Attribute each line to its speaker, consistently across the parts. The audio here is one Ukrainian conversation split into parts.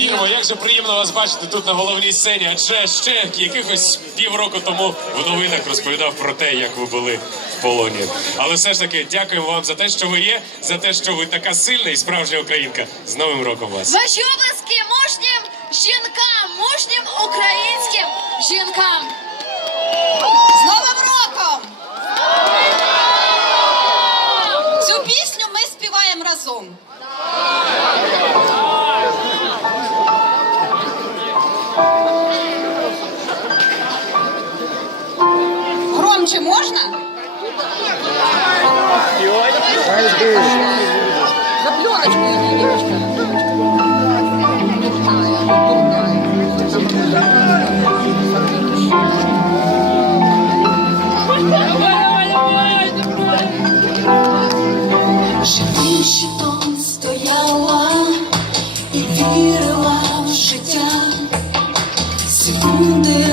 Speaker 1: Ірмо, як же приємно вас бачити тут на головній сцені, адже ще якихось півроку тому в новинах розповідав про те, як ви були в полоні. Але все ж таки дякуємо вам за те, що ви є, за те, що ви така сильна і справжня українка. З Новим роком вас!
Speaker 2: Ваші обласки мужнім жінкам, мужнім українським жінкам. За пленочку иди, девочка.
Speaker 3: Живим щитом стояла і вірила в життя, секунди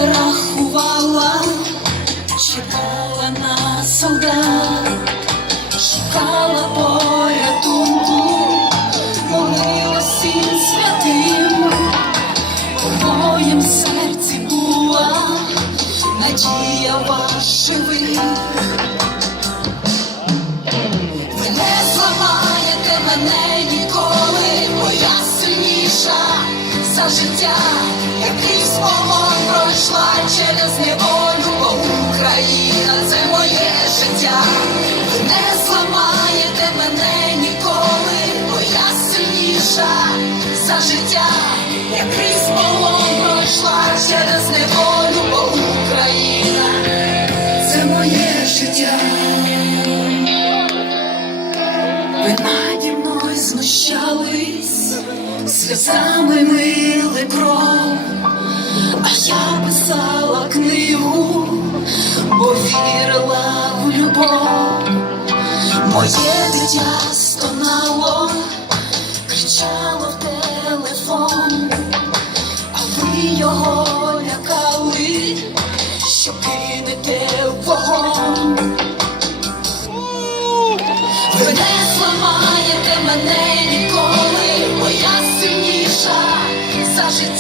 Speaker 3: надія ваш живих. Ви не зламаєте мене ніколи, бо я сильніша за життя, як крізь полон пройшла через неволю, бо Україна це моє життя. Не зламаєте мене ніколи, бо я сильніша за життя, як крізь полон пройшла через неволю, бо сльозами мили кров, а я писала книгу, бо вірила в любов. Моє дитя стонало, кричало в телефон, а ви його лякали, що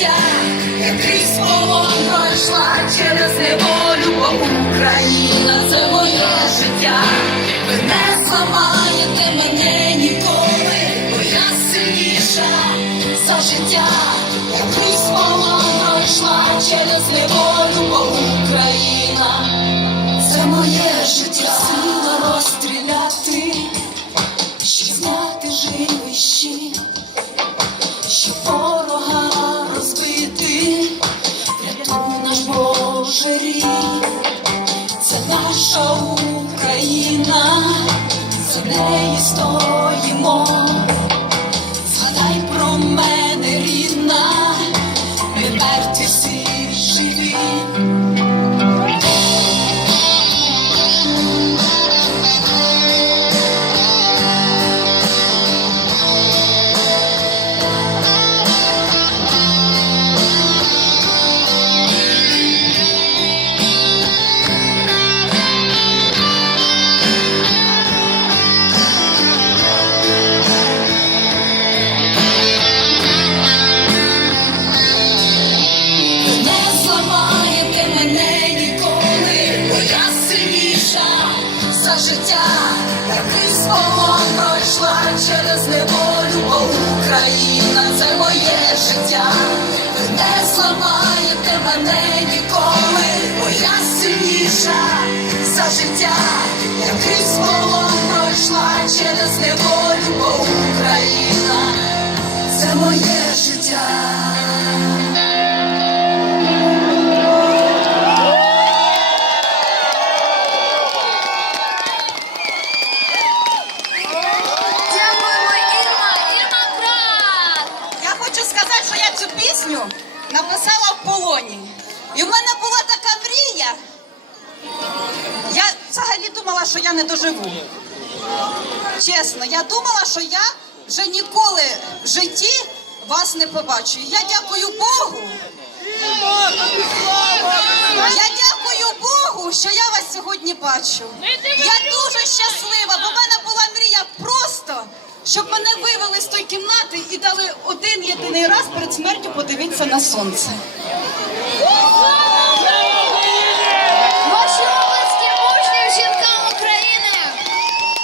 Speaker 3: життя, крізь полон пройшла через неволю, бо Україна це моє життя. Ви не зламаєте мене ніколи, бо я сильніша за життя, як крізь полон пройшла через неволю, Боже це наша Україна, за неї стоїмо. За життя, який полон пройшла через неволю, бо Україна це моє життя. Не зламаєте мене ніколи, бо я сильніша за життя, який полон пройшла через неволю, бо Україна це моє життя.
Speaker 4: Написала в полоні. І в мене була така мрія. Я взагалі думала, що я не доживу. Чесно, я думала, що я вже ніколи в житті вас не побачу. Я дякую Богу. Я дякую Богу, що я вас сьогодні бачу. Я дуже щаслива, бо в мене була мрія просто, щоб мене вивели з тої кімнати і дали єдиний раз перед смертю подивитися на сонце.
Speaker 2: Ваші обласки мужнім жінкам України.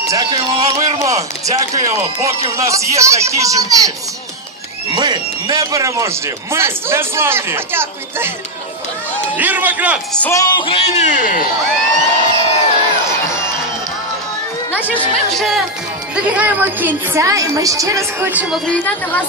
Speaker 1: Дякуємо вам, Ірмо! Дякуємо! Поки в нас є такі жінки. Ми не переможні! Ми не славні!
Speaker 4: Подякуйте.
Speaker 1: Ірма Град! Слава Україні!
Speaker 5: Значить, ж ми вже добігаємо кінця, і ми ще раз хочемо привітати вас